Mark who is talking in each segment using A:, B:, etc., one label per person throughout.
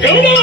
A: Come!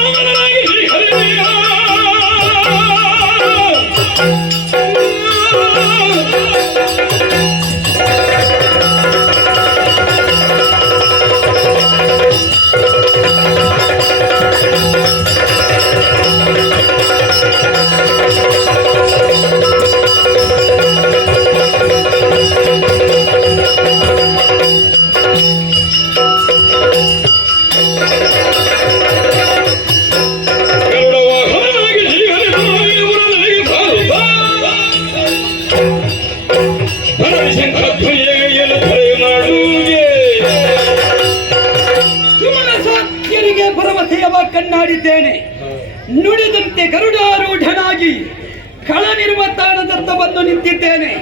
A: ನಿಂತಿದ್ದೇನೆ.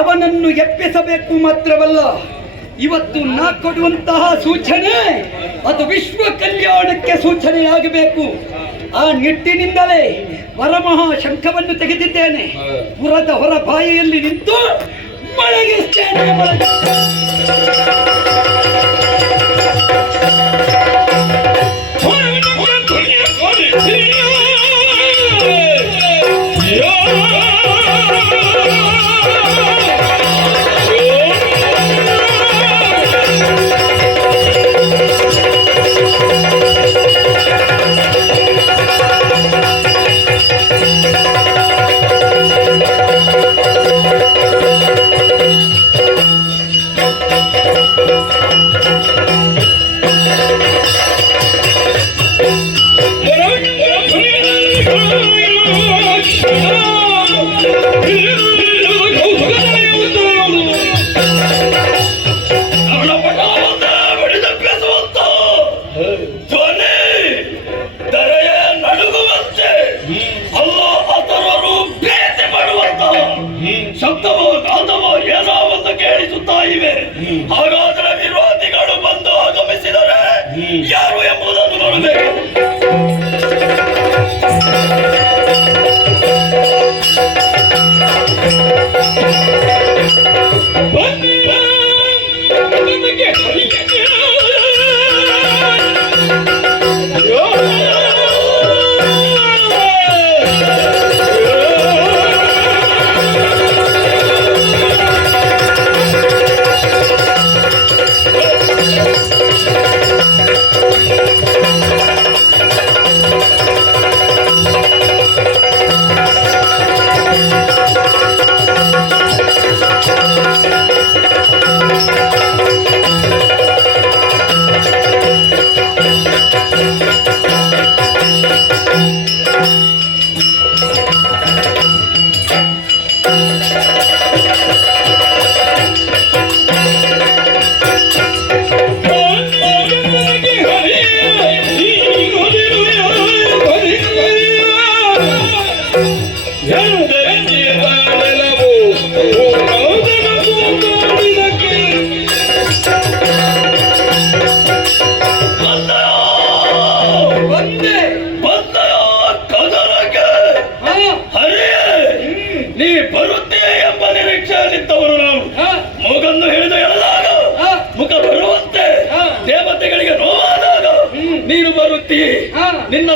A: ಅವನನ್ನು ಎಪ್ಪಿಸಬೇಕು ಮಾತ್ರವಲ್ಲ, ಇವತ್ತು ನಾ ಕೊಡುವಂತಹ ಸೂಚನೆ ಅದು ವಿಶ್ವ ಕಲ್ಯಾಣಕ್ಕೆ ಸೂಚನೆಯಾಗಬೇಕು. ಆ ನಿಟ್ಟಿನಿಂದಲೇ ವರಮಹಾ ಶಂಖವನ್ನು ತೆಗೆದಿದ್ದೇನೆ. ಪುರದ ಹೊರ ಬಾಯಿಯಲ್ಲಿ ನಿಂತು ಮೊಳಗಿಸ್ತೇನೆ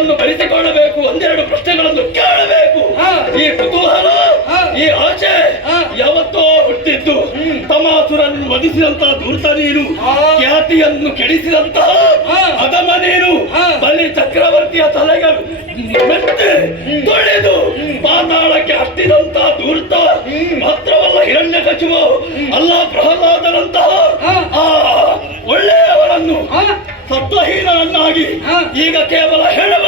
B: ಹಾ. ನಿನ್ನನ್ನು ಬರಿಸಿಕೊಳ್ಳಬೇಕು ಒಂದೆರಡು ಪ್ರಶ್ನೆಗಳನ್ನು ಕೇಳಬೇಕು. ಈ ಕುತೂಹಲ. ಈ ಆಚೆ. ಯಾವತ್ತೋ ಹುಟ್ಟಿದ್ದು. ತಮಾಸುರನ್ನು ವಧಿಸಿದಂತಹ ಧೂರ್ತ ನೀನು. ಖ್ಯಾತಿಯನ್ನು ಕೆಡಿಸಿದಂತಹ ಅದಮ ನೀನು. ಬಲಿ ಚಕ್ರವರ್ತಿಯ ತಲೆಗಳು ಮೆತ್ತೆ ತೊಳೆದು ಪಾತಾಳಕ್ಕೆ ಹತ್ತಿದಂತ ಧೂರ್ತ ಮಾತ್ರವಲ್ಲ ಹಿರಣ್ಯ ಕಚುವ ಅಲ್ಲ ಪ್ರಹ್ಲಾದನಂತಹ. ಆ ಒಳ್ಳೆಯವರನ್ನು ಸತ್ವಹೀನರನ್ನಾಗಿ. ಈಗ ಕೇವಲ ಹೆಣವನ್ನಾಗಿಸಿದಂತಹ ಹಾ. ಪರಮ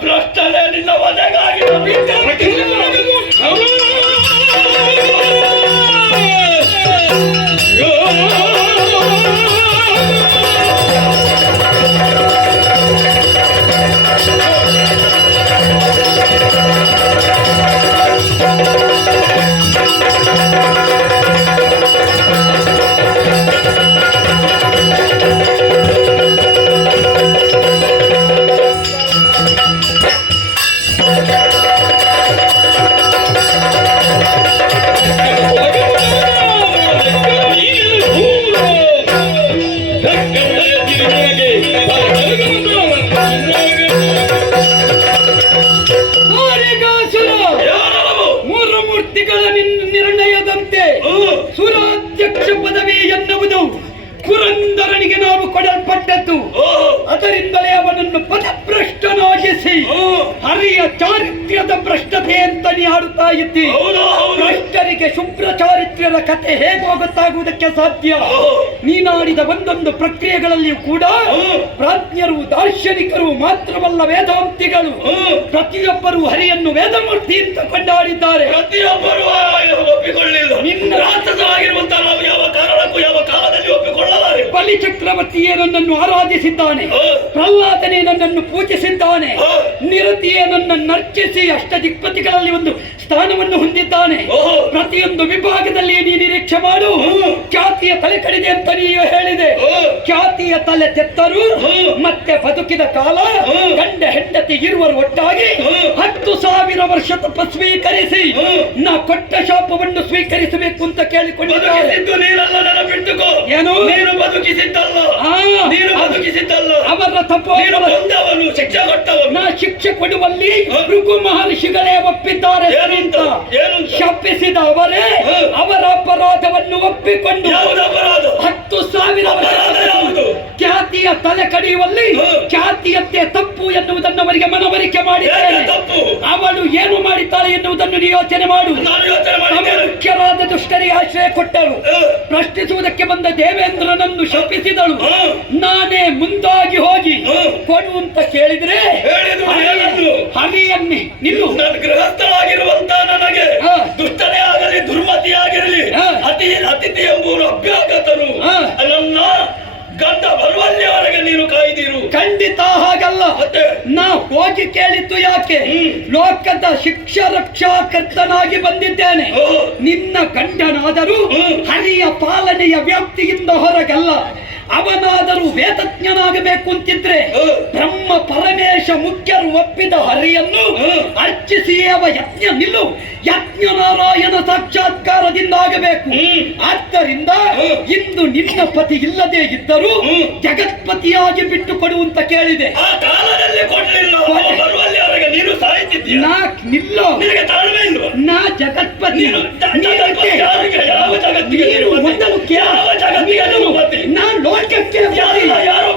B: ಭ್ರಷ್ಟನೇ ನಿನ್ನ ವಧೆಗಾಗಿ
A: ಅದರಿಂದಲೇ ಅವನನ್ನು ಪದಭ್ರಷ್ಟನಾಗಿಸಿ. ಹರಿಯ ಚಾರಿತ್ರ್ಯದ ಭ್ರಷ್ಟತೆ ಅಂತ ನೀ ಆಡುತ್ತಾ ಇದ್ದಿ ಭ್ರಷ್ಟರಿಗೆ ಶುಭ್ರ ಚಾರಿತ್ರ್ಯದ ಕತೆ ಹೇಗೆ ಗೊತ್ತಾಗುವುದಕ್ಕೆ ಸಾಧ್ಯ. ನೀನಾಡಿದ ಒಂದೊಂದು ಪ್ರಕ್ರಿಯೆಗಳಲ್ಲಿಯೂ ಕೂಡ. ಪ್ರಾಜ್ಞರು ದಾರ್ಶನಿಕರು ಮಾತ್ರವಲ್ಲ ವೇದಾಂತಿಗಳು. ಪ್ರತಿಯೊಬ್ಬರು ಹರಿಯನ್ನು ವೇದಮೂರ್ತಿ ಅಂತ ಕೊಂಡಾಡಿದ್ದಾರೆ
B: ಪ್ರತಿಯೊಬ್ಬರು ಒಪ್ಪಿಕೊಳ್ಳಲಿಲ್ಲ ನಿನ್ನ ಯಾವ ಕಾರಣಕ್ಕೂ ಯಾವ ಕಾಲದಲ್ಲಿ ಒಪ್ಪಿಕೊಳ್ಳಲಾರೆ
A: ಬಲಿ ಚಕ್ರವರ್ತಿಯೇ ನನ್ನನ್ನು ಆರಾಧಿಸಿದ್ದಾನೆ. ಪ್ರಹ್ಲಾದನೇ ನನ್ನನ್ನು ಪೂಜಿಸಿದ್ದಾನೆ. ನಿರತಿಯೇ ನನ್ನನ್ನು ಅರ್ಚಿಸಿ ಅಷ್ಟ ದಿಕ್ಪತಿಗಳಲ್ಲಿ ಒಂದು ಸ್ಥಾನವನ್ನು ಹೊಂದಿದ್ದಾನೆ. ಪ್ರತಿಯೊಂದು ವಿಭಾಗದಲ್ಲಿ ನೀ ನಿರೀಕ್ಷೆ ಮಾಡು ಜಾತಿಯ ತಲೆ ಕಡಿದೆ ಅಂತ ನೀವು ಹೇಳಿದೆ. ಖ್ಯಾತಿಯ ತಲೆ ತೆತ್ತರು. ಮತ್ತೆ ಬದುಕಿದ ಕಾಲ. ಗಂಡ ಹೆಂಡತಿ ಇರುವರು ಒಟ್ಟಾಗಿ. ಹತ್ತು ಸಾವಿರ ವರ್ಷ ತಪ್ಪ ಸ್ವೀಕರಿಸಿ. ನಾ ಕೊಟ್ಟ ಶಾಪವನ್ನು ಸ್ವೀಕರಿಸಬೇಕು ಅಂತ ಕೇಳಿಕೊಂಡಿದ್ದಾರೆ
B: ಏನು? ನೀನು ಬದುಕಿಸಿದ್ದಲ್ಲ ನೀನು ಬದುಕಿಸಿದ್ದಲ್ಲ ಅವರ ತಪ್ಪು ನೀನು ಕೊಂದವನು ಶಿಕ್ಷೆ ಕೊಟ್ಟವನು
A: ನಾ ಶಿಕ್ಷೆ ಕೊಡುವಲ್ಲಿ ಋಗು ಭೃಗು ಮಹರ್ಷಿಗಳೇ ಒಪ್ಪಿದ್ದಾರೆ? ಅಂತ? ಶಪಿಸಿದ ಅವರೇ? ಅವರ ಅಪರಾಧವನ್ನು ಒಪ್ಪಿಕೊಂಡು ಹತ್ತು ತಲೆ ಕಡಿಯುವಲ್ಲಿ? ಖ್ಯಾತಿಯಂತೆ ತಪ್ಪು ಎನ್ನುವುದನ್ನು ಅವರಿಗೆ ಮನವರಿಕೆ ಮಾಡಿದ್ದೇನೆ. ಅವನು ಅವಳು ಏನು ಮಾಡಿದ್ದಾಳೆ ಎನ್ನುವುದನ್ನು ಯೋಚನೆ ಮಾಡು. ಮಾಡಿದ್ದೇನೆ. ಮುಖ್ಯರಾದ ದುಷ್ಟರಿಗೆ ಆಶ್ರಯ ಕೊಟ್ಟರು? ಪ್ರಶ್ನಿಸುವುದಕ್ಕೆ ಬಂದ ದೇವೇಂದ್ರನನ್ನು ಶಪಿಸಿದಳು. ನಾನೇ ಮುಂದಾಗಿ ಹೋಗಿ? ಕೊಡು ಅಂತ ಕೇಳಿದ್ರೆ? ಹರಿಯನ್ನೇ ನಿಲ್ಲು.
B: ನನ್ನ ಗೃಹಸ್ಥಳಾಗಿರುವಂತ ನನಗೆ. ದುಷ್ಟನೇ ಆಗಲಿ ದುರ್ಮತಿಯಾಗಿರಲಿ ಆಗಿರಲಿ ಅತಿ ಅತಿಥಿ ಎಂಬುವರು ಅಭ್ಯಾಗತನು. ಅಲ್ಲ ನನ್ನ ಗಂಡ ಬರುವಲ್ಲಿಯವರೆಗೆ ನೀನು ಕಾಯ್ದಿರು.
A: ಖಂಡಿತ ಹಾಗಲ್ಲ. ನಾ ಹೋಗಿ ಕೇಳಿದ್ದು ಯಾಕೆ. ಲೋಕದ ಶಿಕ್ಷಾ ರಕ್ಷಾಕರ್ತನಾಗಿ ಬಂದಿದ್ದೇನೆ. ನಿನ್ನ ಗಂಡನಾದರೂ. ಹರಿಯ ಪಾಲನೆಯ ವ್ಯಾಪ್ತಿಯಿಂದ ಹೊರಗಲ್ಲ. ಅವನಾದರೂ ವೇದಜ್ಞನಾಗಬೇಕು ಅಂತಿದ್ರೆ ಬ್ರಹ್ಮ ಪರಮೇಶ ಮುಖ್ಯರು ಒಪ್ಪಿದ ಹರಿಯನ್ನು ಹ್ಮ್. ಅರ್ಚಿಸಿ ಯಜ್ಞ ನಿಲ್ಲು ಯಜ್ಞ ನಾರಾಯಣ ಸಾಕ್ಷಾತ್ಕಾರದಿಂದ ಆಗಬೇಕು ಹ್ಮ್. ಆದ್ದರಿಂದ ಇಂದು ನಿನ್ನ ಪತಿ ಇಲ್ಲದೆ ಇದ್ದರೂ. ಜಗತ್ಪತಿಯಾಗಿ ಬಿಟ್ಟು ಕೊಡು ಅಂತ ಕೇಳಿದೆ
B: ಆ ಕಾಲದಲ್ಲಿ ಕೊಡ್ಲಿಲ್ಲ ನೀನು ಸಾಯ್ತಿದ್ದೀಯ
A: ನಾ ನಿಲ್ಲೋ
B: ನಿನಗೆ ತಾಳ್ಮೆ ಇಲ್ವಾ
A: ನಾ ಜಗತ್ಪತಿ
B: ನೀನು ನೀನು ಜಗತ್ಪತಿ ಯಾರಿಗೆ? ಯಾವ ಜಗತ್ತಿಗೆ ನೀನು ನೀನು ಮೊದಲು ಯಾವ
A: ಜಗತ್ತಿಗೆ ನಾನು ಲೋಕಕ್ಕೆ.
B: ಯಾರು-? ಯಾರು?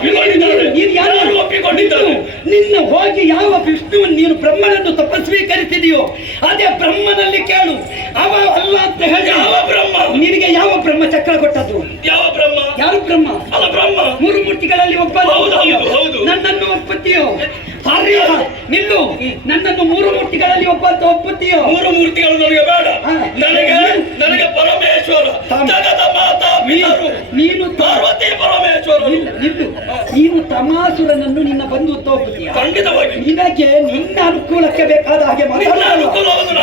A: ನಿನ್ನ ಹೋಗಿ ಯಾವ ವಿಷ್ಣುವನ್ನು ನೀನು ಬ್ರಹ್ಮನನ್ನು ತಪಸ್ವೀಕರಿಸಿದೆಯೋ ಅದೇ ಬ್ರಹ್ಮನಲ್ಲಿ ಕೇಳು. ಅವ ಅಲ್ಲ ಅಂತ ಹೇಳಿ.
B: ಯಾವ ಬ್ರಹ್ಮ?
A: ನಿನಗೆ ಯಾವ ಬ್ರಹ್ಮ ಚಕ್ರ ಕೊಟ್ಟದ್ದು? ಯಾವ ಬ್ರಹ್ಮ? ಯಾರು ಬ್ರಹ್ಮ? ಅಲ್ಲ ಬ್ರಹ್ಮ. ಮೂರು ಮೂರ್ತಿಗಳಲ್ಲಿ ಒಬ್ಬ
B: ಹೌದು, ಹೌದು,
A: ಹೌದು. ನನ್ನನ್ನು ಒಪ್ಪುತ್ತೀಯೋ? ನಿಲ್ಲು. ನನ್ನನ್ನು ಮೂರು ಮೂರ್ತಿಗಳಲ್ಲಿ ಒಬ್ಬ ಅಂತ ಒಪ್ಪುತ್ತೀಯೋ?
B: ಮೂರು ಮೂರ್ತಿಗಳು ನನಗೆ ಬೇಡ. ನನಗೆ ನನಗೆ ಪರಮೇಶ್ವರ ಜಗದ ಮಾತಾ
A: ಪಾರ್ವತಿ ನಿಲ್ಲು ನೀನು ತಮಾಸುರನನ್ನು ನಿನ್ನ ಬಂದು ಒಪ್ಪುತ್ತೀಯ ಖಂಡಿತವಾಗಿ ನಿನಗೆ ನಿನ್ನ ಅನುಕೂಲಕ್ಕೆ ಬೇಕಾದ ಹಾಗೆ
B: ಅನುಕೂಲವನ್ನು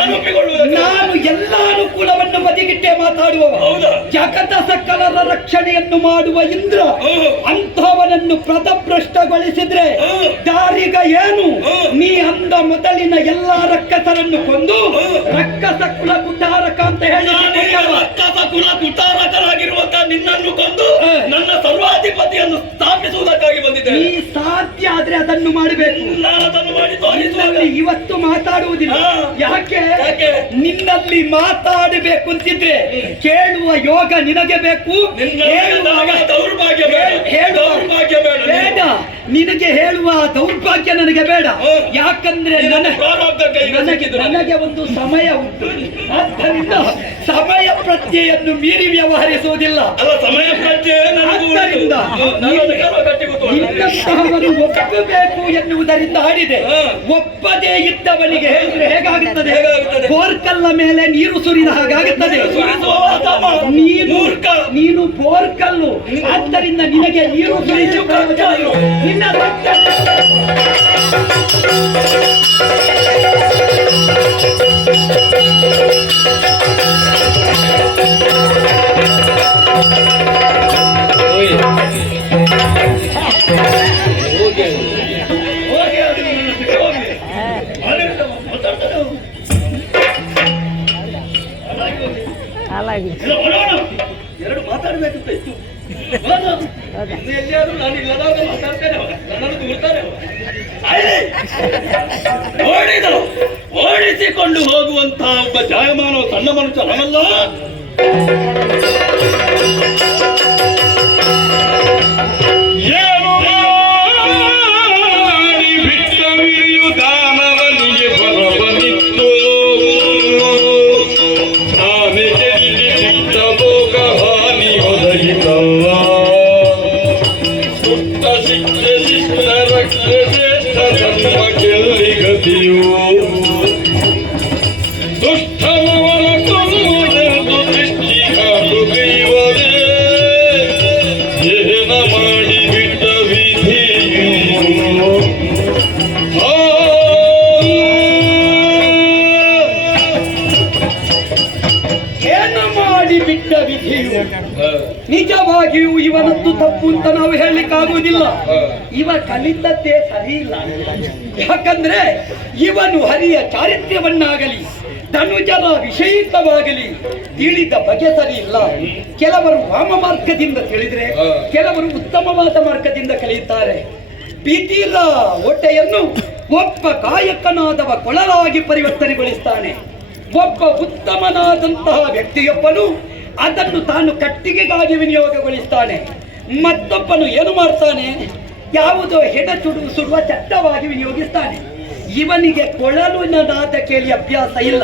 A: ನಾನು ಎಲ್ಲ ಅನುಕೂಲವನ್ನು ಬದಿಗಿಟ್ಟೆ ಮಾತಾಡುವ ಹೌದಾ ಜಗತ ಸಕಲರ ರಕ್ಷಣೆಯನ್ನು ಮಾಡುವ ಇಂದ್ರ. ಅಂಥವನನ್ನು ಪ್ರದಭ್ರಷ್ಟಗೊಳಿಸಿದ್ರೆ. ದಾರಿಗ ಏನು. ನೀ ಅಂದ ಮೊದಲಿನ ಎಲ್ಲಾ ರಕ್ಕಸರನ್ನು ಕೊಂದು. ರಕ್ಕಸ ಕುಲ ಕುಟಾರಕ ಅಂತ ಹೇಳಿ
B: ರಕ್ಕಸ ಕುಲ ಕುಟಾರಕರಾಗಿರುವಂತ ನಿನ್ನನ್ನು ಕೊಂದು ಹಾ. ನನ್ನ ಸರ್ವಾಧಿಪತಿಯನ್ನು ಸ್ಥಾಪಿಸುವುದಕ್ಕಾಗಿ ಬಂದಿದ್ದೇನೆ
A: ನೀ ಸಾಧ್ಯ ಆದ್ರೆ ಅದನ್ನು ಮಾಡಬೇಕು. ನಿನ್ನಲ್ಲಿ ಇವತ್ತು ಮಾತಾಡುವುದಿಲ್ಲ. ಯಾಕೆ? ನಿನ್ನಲ್ಲಿ ಮಾತಾಡಬೇಕು ಅಂತಿದ್ರೆ ಕೇಳುವ ಯೋಗ ನಿನಗೆ ಬೇಕು. ಹೇಳುವ ನನಗೆ ಹೇಳುವ ದೌರ್ಭಾಗ್ಯ ನಿನಗೆ ಬೇಡ. ಯಾಕಂದ್ರೆ ನನಗೆ ಒಂದು ಸಮಯ ಉಂಟು. ಆದ್ದರಿಂದ ಸಮಯ ಪ್ರತ್ಯೆಯನ್ನು ಮೀರಿ ವ್ಯವಹರಿಸುವುದಿಲ್ಲ. ಸಮಯ ಒಪ್ಪಬೇಕು ಎನ್ನುವುದರಿಂದ ಆಡಿದೆ. ಒಪ್ಪದೇ ಇದ್ದವನಿಗೆ ಹೇಳಿದ್ರೆ ಹೇಗಾಗುತ್ತದೆ? ಬೋರ್ಕಲ್ಲ ಮೇಲೆ ನೀರು ಸುರಿದ ಹಾಗಾಗುತ್ತದೆ. ನೀನು ಬೋರ್ಕಲ್ಲು. ಆದ್ದರಿಂದ ನಿನಗೆ ನೀರು ಸುರಿಸಿ
B: ಪ್ರಯೋಜನ ಇಲ್ಲ. ನಿನ್ನ ಎರಡು ಮಾತಾಡ್ಬೇಕಂತ ಇತ್ತು. ಇನ್ನು ಎಲ್ಲಿಯಾದ್ರೂ ನಾನು ಇಲ್ಲದಾಗ ಮಾತಾಡ್ತೇನೆ ಅವಾಗ. ನನ್ನನ್ನು ದೂರ್ತಾರೆ ಓಡಿದು ಓಡಿಸಿಕೊಂಡು ಹೋಗುವಂತಹ ಒಬ್ಬ ಜಾಯಮಾನವ ಸಣ್ಣ ಮನುಷ್ಯ ಹಣಲ್ಲ
A: ತಪ್ಪು ಅಂತ ನಾವು ಹೇಳಲಿಕ್ಕಾಗುವುದಿಲ್ಲ. ಇವ ಕಲಿತದ್ದೇ ಸರಿ ಇಲ್ಲ. ಯಾಕಂದ್ರೆ ಇವನು ಹರಿಯ ಚಾರಿತ್ರ್ಯವನ್ನಾಗಲಿ ಧನುಜರ ವಿಷಯಿತವಾಗಲಿ ತಿಳಿದ ಬಗೆ ಸರಿ ಇಲ್ಲ. ಕೆಲವರು ವಾಮ ಮಾರ್ಗದಿಂದ ತಿಳಿದ್ರೆ ಕೆಲವರು ಉತ್ತಮವಾದ ಮಾರ್ಗದಿಂದ ಕಲಿಯುತ್ತಾರೆ. ಬೀತಿರ ಹೊಟ್ಟೆಯನ್ನು ಒಬ್ಬ ಕಾಯಕನಾದವ ಕೊಳಲಾಗಿ ಪರಿವರ್ತನೆಗೊಳಿಸ್ತಾನೆ. ಒಬ್ಬ ಉತ್ತಮನಾದಂತಹ ವ್ಯಕ್ತಿಯೊಬ್ಬನು ಅದನ್ನು ತಾನು ಕಟ್ಟಿಗೆಗಾಗಿ ವಿನಿಯೋಗಗೊಳಿಸ್ತಾನೆ. ಮತ್ತೊಬ್ಬನು ಏನು ಮಾಡ್ತಾನೆ? ಯಾವುದೋ ಹೆಣ ಸುಡು ಸುಡುವ ಚಟ್ಟವಾಗಿ ವಿನಿಯೋಗಿಸ್ತಾನೆ. ಇವನಿಗೆ ಕೊಳಲು ನಾದ ಕೇಳಿ ಅಭ್ಯಾಸ ಇಲ್ಲ.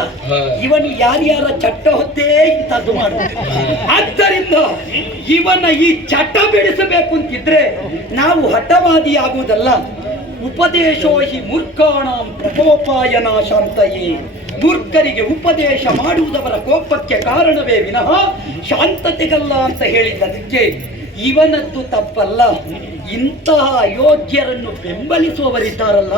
A: ಇವನು ಯಾರ್ಯಾರ ಚಟ್ಟ ಹೊತ್ತೇ ಇಂಥದ್ದು ಮಾಡ ಆದ್ದರಿಂದ ಇವನ ಈ ಚಟ ಬಿಡಿಸಬೇಕು ಅಂತಿದ್ರೆ ನಾವು ಹಠವಾದಿ ಆಗುವುದಲ್ಲ ಉಪದೇಶೋ ಹಿ ಮೂರ್ಖಾಣ ಪ್ರಕೋಪಾಯ ಶಾಂತಯಿ ಮೂರ್ಖರಿಗೆ ಉಪದೇಶ ಮಾಡುವುದವರ ಕೋಪಕ್ಕೆ ಕಾರಣವೇ ವಿನಃ ಶಾಂತತೆಗಲ್ಲ ಅಂತ ಹೇಳಿದ್ದಕ್ಕೆ ಇವನದ್ದು ತಪ್ಪಲ್ಲ. ಇಂತಹ ಅಯೋಗ್ಯರನ್ನು ಬೆಂಬಲಿಸುವವರಿದ್ದಾರಲ್ಲ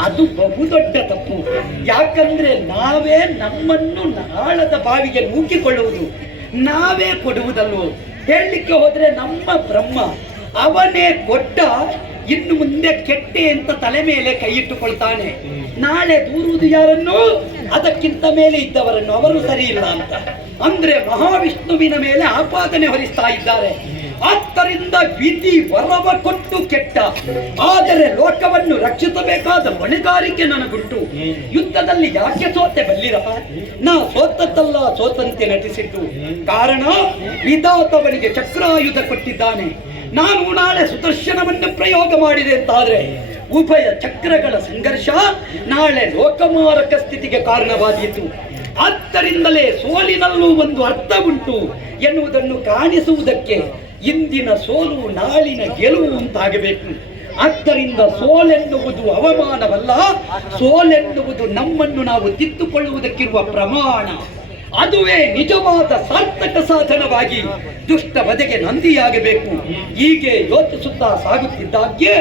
A: ಅದು ಬಹುದೊಡ್ಡ ತಪ್ಪು. ಯಾಕಂದ್ರೆ ನಾವೇ ನಮ್ಮನ್ನು ನಾಳದ ಬಾವಿಗೆ ನೂಕಿಕೊಳ್ಳುವುದು. ನಾವೇ ಕೊಡುವುದಲ್ಲ ಹೇಳಲಿಕ್ಕೆ ಹೋದ್ರೆ ನಮ್ಮ ಬ್ರಹ್ಮ ಅವನೇ ಕೊಟ್ಟ ಇನ್ನು ಮುಂದೆ ಕೆಟ್ಟೆ ಅಂತ ತಲೆ ಮೇಲೆ ಕೈ ಇಟ್ಟುಕೊಳ್ತಾನೆ. ನಾಳೆ ದೂರುವುದು ಯಾರನ್ನು? ಅದಕ್ಕಿಂತ ಮೇಲೆ ಇದ್ದವರನ್ನು. ಅವರು ಸರಿ ಇಲ್ಲ ಅಂತ. ಅಂದ್ರೆ ಮಹಾವಿಷ್ಣುವಿನ ಮೇಲೆ ಆಪಾದನೆ ಹೊರಿಸ್ತಾ ಇದ್ದಾರೆ. ಆದ್ದರಿಂದ ಭೀತಿ ವರವ ಕೊಟ್ಟು ಕೆಟ್ಟ. ಆದರೆ ಲೋಕವನ್ನು ರಕ್ಷಿಸಬೇಕಾದ ಹೊಣೆಗಾರಿಕೆ ನನಗುಂಟು. ಯುದ್ಧದಲ್ಲಿ ಯಾಕೆ ಸೋತೆ ಬಲ್ಲಿರಪ್ಪ? ನಾ ಸೋತದ್ದಲ್ಲ, ಸೋತಂತೆ ನಟಿಸಿದ್ದು. ಕಾರಣ ವಿಧಾತವನಿಗೆ ಚಕ್ರಾಯುಧ ಕೊಟ್ಟಿದ್ದಾನೆ. ನಾನು ನಾಳೆ ಸುದರ್ಶನವನ್ನು ಪ್ರಯೋಗ ಮಾಡಿದೆ ಅಂತಾದ್ರೆ ಉಭಯ ಚಕ್ರಗಳ ಸಂಘರ್ಷ ನಾಳೆ ಲೋಕಮಾರಕ ಸ್ಥಿತಿಗೆ ಕಾರಣವಾದೀತು. ಆದ್ದರಿಂದಲೇ ಸೋಲಿನಲ್ಲೂ ಒಂದು ಅರ್ಥ ಉಂಟು ಎನ್ನುವುದನ್ನು ಕಾಣಿಸುವುದಕ್ಕೆ ಇಂದಿನ ಸೋಲು ನಾಳಿನ ಗೆಲುವು ಉಂಟಾಗಬೇಕು. ಆದ್ದರಿಂದ ಸೋಲೆನ್ನುವುದು ಅವಮಾನವಲ್ಲ, ಸೋಲೆನ್ನುವುದು ನಮ್ಮನ್ನು ನಾವು ತಿದ್ದುಕೊಳ್ಳುವುದಕ್ಕಿರುವ ಪ್ರಮಾಣ. ಅದುವೇ ನಿಜವಾದ ಸಾರ್ಥಕ ಸಾಧನವಾಗಿ ದುಷ್ಟ ಬದೆಗೆ ನಂದಿಯಾಗಬೇಕು. ಹೀಗೆ ಯೋಚಿಸುತ್ತಾ ಸಾಗುತ್ತಿದ್ದಾಗೆ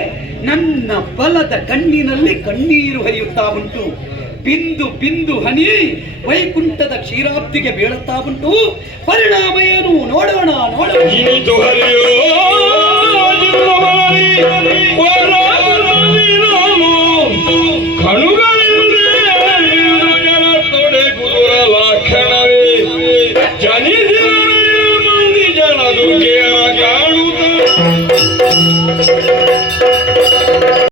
A: ನನ್ನ ಬಲದ ಕಣ್ಣಿನಲ್ಲಿ ಕಣ್ಣೀರು ಹರಿಯುತ್ತಾ ಉಂಟು. ಬಿಂದು ಬಿಂದು ಹನಿ ವೈಕುಂಠದ ಕ್ಷೀರಾಬ್ದಿಗೆ ಬೀಳುತ್ತಾ ಉಂಟು ಪರಿಣಾಮ ಏನು ನೋಡೋಣ ನೋಡೋಣ